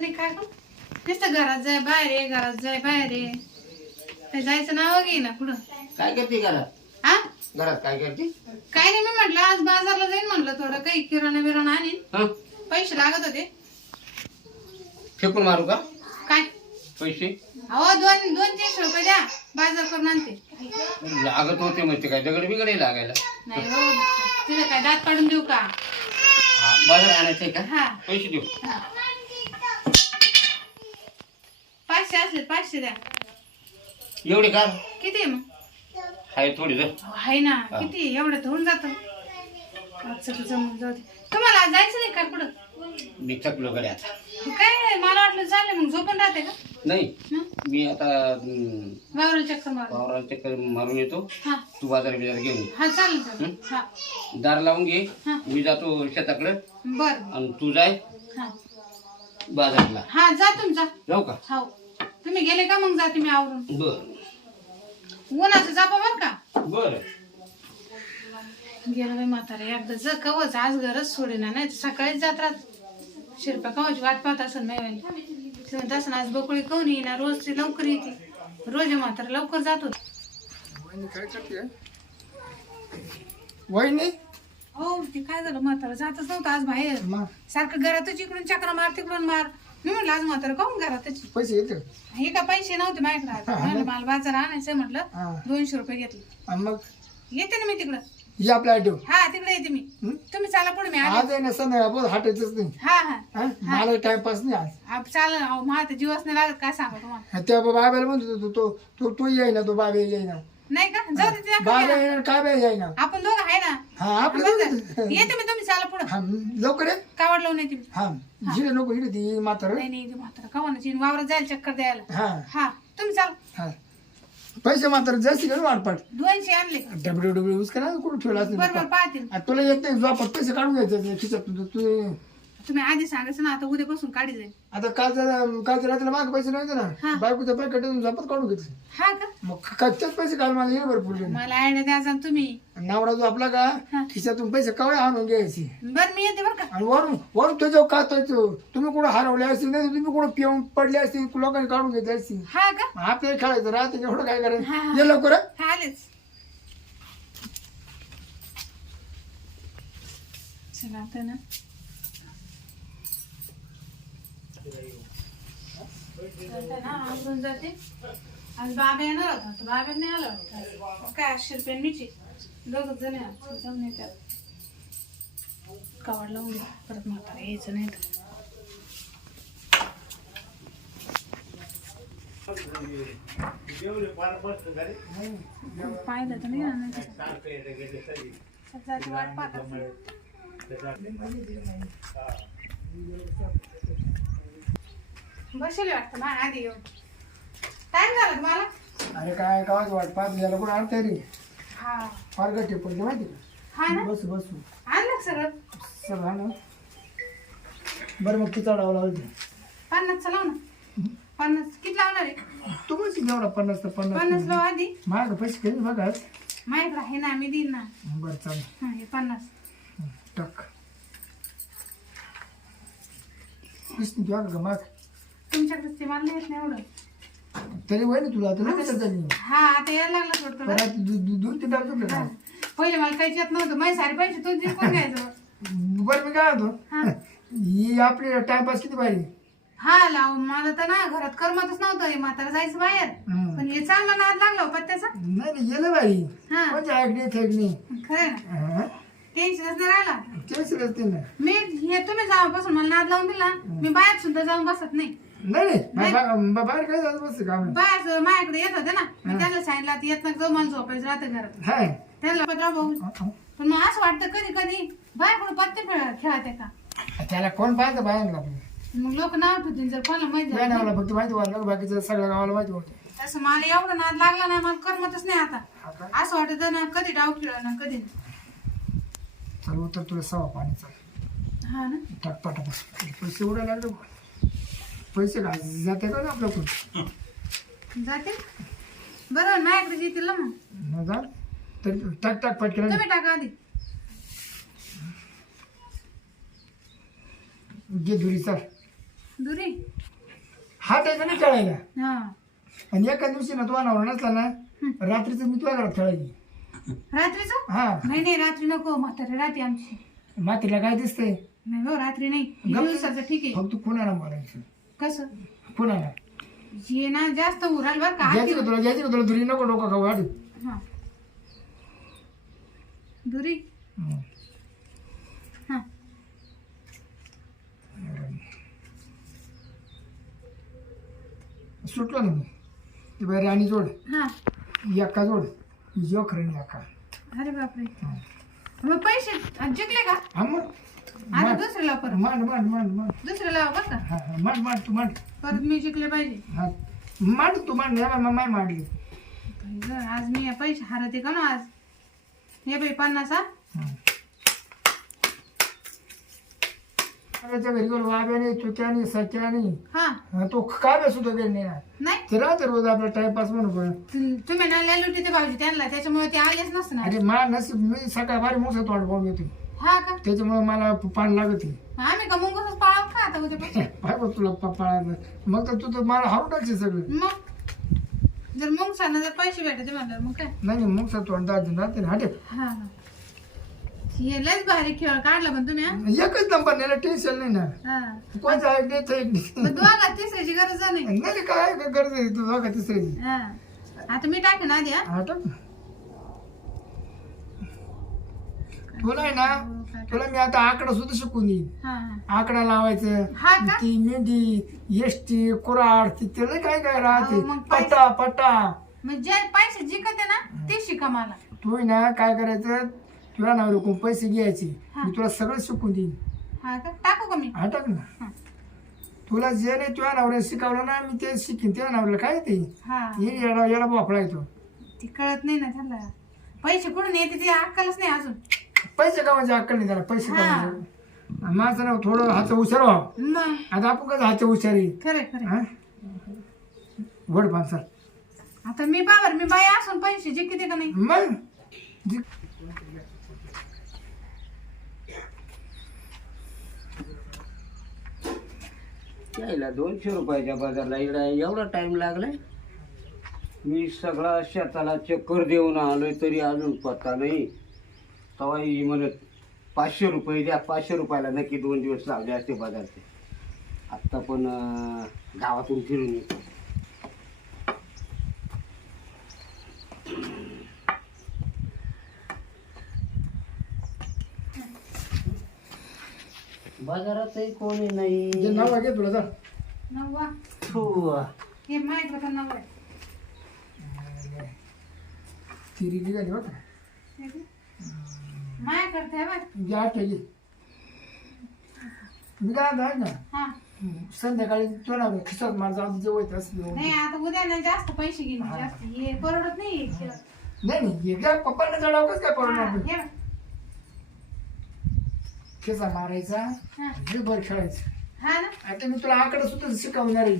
काय? नुसतं घरात जाय बाहेर ये घरात जाय बाहेर ये. काय जायचं नाव घे ना कुठं? काय करते घरात? हा घरात काय करते? काय नाही मी म्हटलं आज बाजारला जाईन म्हटलं थोडं काही किराणा बिराणा आणीन. हं? पैसे लागत होते. फेकून मारू का? काय? पैसे? अहो दोन दोन तीनशे रुपये द्या. बाजार करून आणते. लागत होते म्हणते काय? दगड बिगडे लागायला. नाही हो तिथं काय दात काढून देऊ का? हा, बाजार आणायचंय का? हा. पैसे देऊ. हा. पाचशे असले पाचशे द्या. एवढे का? किती आहे मग? हाय थोडी अहो, आहे ना किती एवढं होऊन जातं. आजचं तर जमून जाऊ दे. तुम्हाला आज जायचं नाही का कुठं? मी थकलो कडे आता. काय मला वाटलं चाललं मग झोपून राहते का? नाही? मी आता वावराला चक्कर मार. चक्कर मारून येतो. हा. तू बाजार बिजार घेऊन ये. हा चालेल चालेल. हा? दार लावून घे. हा. मी जातो शेताकडे. बर. आणि तू जाय हा. बाजारला. हा जा तुमचा. जाऊ का? हो तुम्ही गेले का मग जाते मी आवरून? बर. उन्हाचं जापा बर का? बर. गेलं बाई म्हातारे एकदा ज कवच आज गरज सोडेना नाही तर सकाळीच जात राहत. शिरप्या कवाची वाट पाहत असेल नाही ते म्हणत असेल आज बकुळी कोण येईना? रोज ती लवकर येते. रोज म्हातारा लवकर जातो वहिनी काय करते वहिनी? हो ते काय झालं म्हातारा जातच नव्हतं आज बाहेर. मग सारखं घरातच इकडून चक्र मार तिकडून मार. मी म्हटलं आज म्हातारा काहून घरातच पैसे येते का? हे का पैसे नव्हते माझ्याकडे. म्हणलं मला बाजार आणायचंय म्हटलं हा. दोनशे रुपये घेतले. आणि मग? येते ना मी तिकडं. ही आपला हा तिकडे येते मी. हं? तुम्ही चाला पुढे मी आले. आज आहे ना संध्याकाळ बोल हटायचंच नाही. हा हा. हा? मला टाइमपास नाही आज. आप चालेल अहो माझा जीवच नाही लागत काय सांगा तुम्हाला? हा, त्या बाबाला म्हणतो तो तो तो तो येई ना तो बाबा येई ना नाही का? जाऊ दे तिला काय आपण दोघं आहे ना. हा बरं. का? येते मी तुम्ही चाला पुढं. हा लवकर ये. कावड लावून येते मी. हा जिरे नको इकडे ती म्हातार. नाही नाही ते मात्र वावरात जायला चक्कर द्यायला. हा. हा तुम्ही चाल. हा. पैसे मात्र जास्ती घेऊन वाटपाट. दोनशे आणले. डब्ल्यू डब्ल्यू ना कुठं ठेवला असेल बरोबर पाहतील. आ, तुला येत नाही पैसे काढून घ्यायचे खिचत तू तुम्ही आधी सांगायचं ना आता उद्यापासून काढी जाईल. आता काल जरा काल रात्रीला माग पैसे नव्हते हा. ना बायकोच्या पैसे झोपात काढून घेतले. हा का? मग कच्चेच पैसे काल मला ये भरपूर मला आयडिया द्यायचा ना तुम्ही. नवरा जो आपला का? हा. खिशातून पैसे कवळे आणून घ्यायचे. बर मी येते बरं का? आणि वरून वरून तो जो खातोय तो तुम्ही कुठं हरवले असतील नाही तर तुम्ही कुठं पिऊन पडले असतील लोकांनी काढून घेतले असतील. हा का? आपल्याला खेळायचं राहते एवढं काय हा, करायचं हा. ये लवकर हं. हा आलेच. चला आता ना. आवरून जाते. आज बाबा येणार होता तर बाबा नाही आला काय आठशे रुपये मिची दोघच जण जाऊन येतात कावड लावून घ्या. परत म्हातारा यायचं नाही तर. पाहिलं तर नाही आणायचं वाट बसेल वाटतं ना आधी येऊन. टाइम झाला तुम्हाला? अरे काय गावात वाट पाहत याला कुठं आणता रे? हा. फार गट्टे पडले माहिती हा का ना? बसू बसू. आणलं सगळं. चल हा ना बरं मग किती चढावं लागेल पन्नास लाव ना. पन्नास किती लावणार आहे? तू म्हणते जेवढा पन्नास तर पन्नास. पन्नास लाव आधी. माझ्याकडे पैसे कधी बघा माझ्याकडे आहे ना मी देईन ना. बरं चालेल. हा हे पन्नास. टाक. कृष्ण तुझ्या का माग? तुमच्याकडे ते मला नाही येत नाही एवढं. तरी वय ना तुला आता नाही विचारता नाही हा आता यायला लागलं थोडं थोडं. परत दु- दु- दोन तीन तास झोपले. का? पहिले मला काहीच येत नव्हतं. माझे सारे पैसे तू जिंकून घ्यायचं. बरं मी काय होतो हा. ही आपली टाइमपास किती पाहिजे? हा लावून मला तर ना घरात करमतच नव्हतं. हे म्हातारा जायचं बाहेर. हम्म. पण हे चांगला नाद लागला हो पत्त्याचा नाही नाही गेलं बाई हा. म्हणजे ऐकणे थेकणे. खरं ना? टेन्शनच नाही राहिला. तेच रस्ते ना मी हे तुम्ही जावापासून मला नाद लावून दिला. मी बाहेर सुद्धा जाऊन बसत नाही. नाही नाही. बा- बा- बाहेर काय जात बसते काम बाहेर माझ्याकडे येत होते ना. मी त्यांना सांगितलं आता येत ना जाऊ मला झोपायचं राहतं घरात. हाय. त्यांना पत्रा भाऊ. पण मग असं वाटतं कधी कधी बाहेर कुठं पत्ते खेळ- खेळाते का? त्याला कोण पाहतं बाहेर मग लोक नाव ठेवतील जर कोणाला माहिती नाही मला फक्त माहिती वाटलं बाकीचं सगळ्या गावाला माहिती होतं. तसं मला एवढं नाद लागला नाही मला करमतच नाही आता. हा का? असं वाटत ना कधी डाव खेळ ना कधी चल उतर तुला सवा पाणी चाल. हा ना. टाक पाटा पैसे उडायला लागले. पैसे जाते का ना आपल्याकडून जाते. बरं माझ्याकडे येतील ना मग. न जा. तरी टाक टाक पटकन. तुम्ही टाका आधी. घे दुरी चल. दुरी? हा त्याचा नाही खेळायला? हा. आणि एका दिवशी ना तुला नवरा नसला ना रात्रीचं मी तुला घरात खेळायची. रात्रीचं? हा. नाही नाही रात्री नको. म्हातारी रात्री आमची. मातीला काय दिसतंय? नाही हो रात्री नाही. दिवसाचं ठीक आहे. फक्त कुणाला मारायचं कसं? कुणाला? ये ना जास्त उराल बर का घ्यायची का तुला घ्यायची का तुला? दुरी नको डोका खाऊ वाढ हा. दुरी? हा. सुटलो ना मी. ते बाई राणी जोड. हा. एक्का जोड. जो खरं एक्का अरे बापरे. मग पैसे जिंकले का? हा मग. आता परत. मांड मांड मांड मांड. दुसरे लाव बर का? हा हा, मांड मांड तू मांड. परत मी जिंकले पाहिजे. हा. मांड तू मांड. या माय मांडली. गं, आज मी या पैसे हारते का ना आज? हे बाई पन्नास हा? त्याच्या घरी गेलो वाब्याने चुक्याने सख्याने हा. तो काय बसू तो घरी नाही ना नाही. ते राहते रोज आपला टाइमपास म्हणून पण. तु- तुम्ही ना लय लुटी ते भाऊजी त्यांना. त्याच्यामुळे ते आलेच नसणार. अरे मा नसीब मी सकाळ बारी मोठा तोंड पाहून येतो हा का? त्याच्यामुळे मला पाणी लागत आम्ही का मुंगसच पाळाव का आता उद्या पाय बघ तुला पप्पा मग तर तू तर मला हारून टाकशील सगळं. मग? जर मुंगसानं जर पैसे भेटते म्हणल्यावर मग काय? नाही नाही मग तोंड दाद राहते ना हटे. हा हा. लयच भारी खेळ काढला पण तुम्ही हा? एकच नंबर नाही टेन्शन नाही ना. हा. एक नाही तर एक नाही. मग दोघात तिसऱ्याची गरज नाही. नाही नाही, काय गरज आहे तू बघा तिसरी हा. आता मी टाकेन आधी हा? हा टाक ना. तुला आहे ना तुला मी आता आकडा सुद्धा शिकून देईन. आकडा लावायचं हा का? ती मेंढी एसटी कुराड ती त्याला काय काय राहते? अहो, मग पैसे- पट्टा पट्टा मग जे पैसे जिंकते ना ते शिका मला. तू आहे ना काय करायचं? तुला नाव कोण पैसे घ्यायचे. हा. मी तुला सगळं शिकून देईन. हा का? टाकू का मी? हा टाक ना. हा. तुला जे नाही तुझ्या नवऱ्या शिकवलं ना मी ते शिकीन. त्या नवऱ्याला काय ते? हा. येडा येडा येतो ते कळत नाही ना त्याला. पैसे कुठून येते? ते अक्कलच नाही अजून. पैसे कामाचे अक्कल नाही त्याला पैसे हा. कामाचे माझं ना थोडं हात हुशार व्हा. मग आता आपण कसं हातच्या हुशारी? खरे खरे हा? पानसर आता मी बाबर मी बाई असून पैसे जिंकते का नाही? मग? जी- यायला दोनशे रुपयाच्या बाजारला इकडं एवढा टाइम लागलाय? मी सगळा शेताला चक्कर देऊन आलोय तरी अजून पत्ता नाही. तेव्हा ही म्हणत पाचशे रुपये द्या पाचशे रुपयाला नक्की दोन दिवस लागले असते बाजारचे आत्ता पण गावातून फिरून येतो. बाजारातही कोणी नाही. नाव घे तुला जा. नव्वा. हे माहीत का नव्वा. तिरी निघाली बघ माया करते बाय. घे आठ घे मी काय ऐक ना. हा. संध्याकाळी तुला नाव खिसात मला जाऊन जेवायचं असलं नाही आता उद्या ना जास्त पैसे घेईन जास्त. हे परवडत नाही हे खेळ. नाही नाही हे काय पप्पांना चढाव कसं काय हा, पडणार हे बघ. मारायचा हा. बरं खेळायचं. हा ना. आता मी तुला आकडे सुद्धा शिकवणार आहे.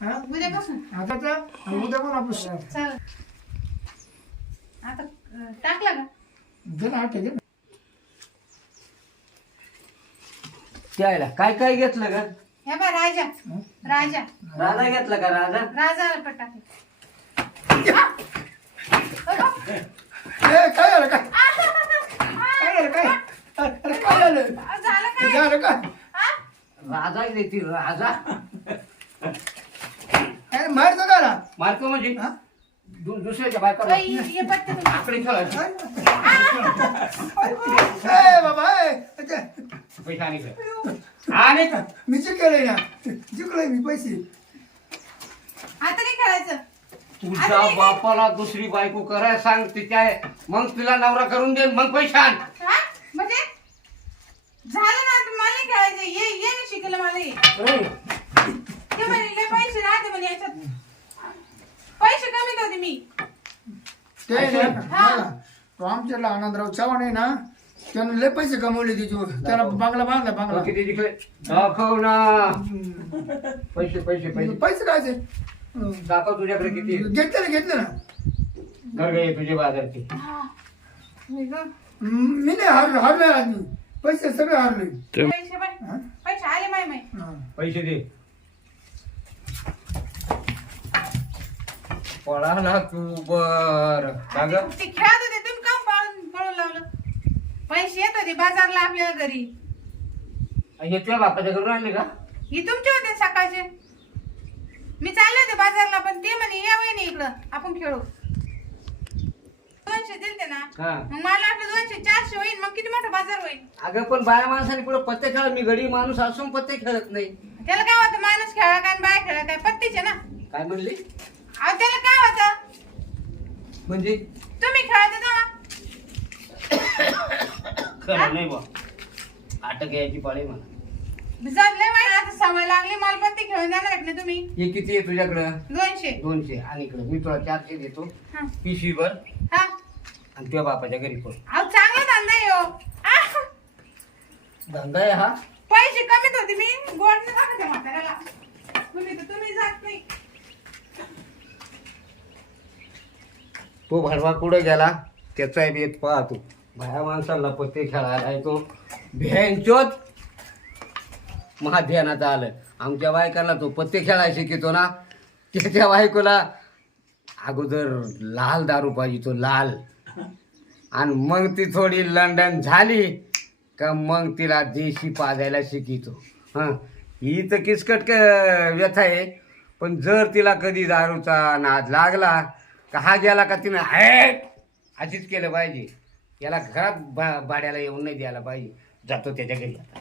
हा? उद्यापासून? आता तर उद्या पण आपण शिकवू. चल. आता अं, टाकला का? ना आठ ना. त्याला काय काय घेतलं का हे बाय राजा. राजा. राजा घेतला का राजा? राजा ए, काय झालं? काय काय झालं? काय? अरे काय झालं? झालं काय? झालं काय? हा? राजा घेतील राजा. काय मारतो का ना मार्क म्हणजे? हा? दु- दुसऱ्याच्या बायकोला. बाई, हे. आकडे खेळायचे ए बाबा ए. पैसे. आणि मी जिंकलोय ना जिंकलोय मी पैसे. आता नाही खेळायचं तुझ्या बापाला दुसरी बायको करायला सांग तिच्या मग तिला नवरा करून दे मग पैसे आण. हा? म्हणजे? झालं ना आता मला नाही खेळायचं ये ये ना शिकलं मला ये. ते म्हणे लय पैसे राहते म्हणे याच्यात. पैसे कमी होते मी. ते ना तो आमच्याला आनंदराव चव्हाण आहे ना त्यानं लय पैसे कमवले तिथे त्याला बांगला बांधला बांगला. किती तिकडे दाखव ना. पैसे पैसे पैसे. पैसे कायचे दाखव तुझ्याकडे किती घेतले ना घेतले ना. घर घे तुझे बाजारचे. मी नाही हार हारले आज मी पैसे सगळे हारले. पैसे पैसे आले पैसे दे. पळा ना तू बर. सांग. ते तुम्ही काम पळून पळून लावलं. पैसे येत होते बाजारला आपल्याला घरी. हे तुझ्या बापाच्या घरून आणले का? ही तुमचे होते सकाळचे. मी चालले होते बाजारला पण ते म्हणे या वहिनी इकडं आपण खेळू. दोनशे दिलते ना. हा. मग मला वाटलं दोनशे चारशे होईल मग किती मोठा बाजार होईल अगं पण बाया माणसाने पुढे पत्ते खेळ मी गडी माणूस असून पत्ते खेळत नाही. त्याला काय होतं माणूस खेळा काय आणि बाय खेळा काय पत्तीचे ना. काय म्हणली? अहो त्याला काय होतं? म्हणजे? तुम्ही खेळायचं ना खरं नाही बा अटक यायची पाळी मला. लय माहिती आता सवय लागली मला पत्ती खेळून देणार आहेत ना तुम्ही? हे किती आहे तुझ्याकडं? दोनशे. दोनशे. आणि इकडं मी तुला चारशे देतो. हा. पिशवीभर हा. आणि तुझ्या बापाच्या घरी पण. अहो चांगला धंदा आहे हो. आह! धंदा आहे हा? पैसे कमीत होते मी. गोड नाही टाकायचे म्हाताऱ्याला. तुम्ही तर तुम्ही जात नाही. तो भरवा कुठं गेला? त्याचा बेत पाहतो. बाया माणसाला पत्ते खेळायला येतो भ्यांचोत महाध्यानात आलं. आमच्या बायकाला तो पत्ते खेळायला शिकतो ना. त्याच्या बायकोला अगोदर लाल दारू पाहिजे तो लाल. आणि मग ती थोडी लंडन झाली का मग तिला देशी पाजायला शिकितो हां. ही तर किचकट क- व्यथा आहे. पण जर तिला कधी दारूचा नाद लागला का हा गेला का तिनं हॅट अशीच केलं पाहिजे. याला घरात बा भाड्याला येऊन नाही द्यायला पाहिजे. जातो त्याच्या घरी आता.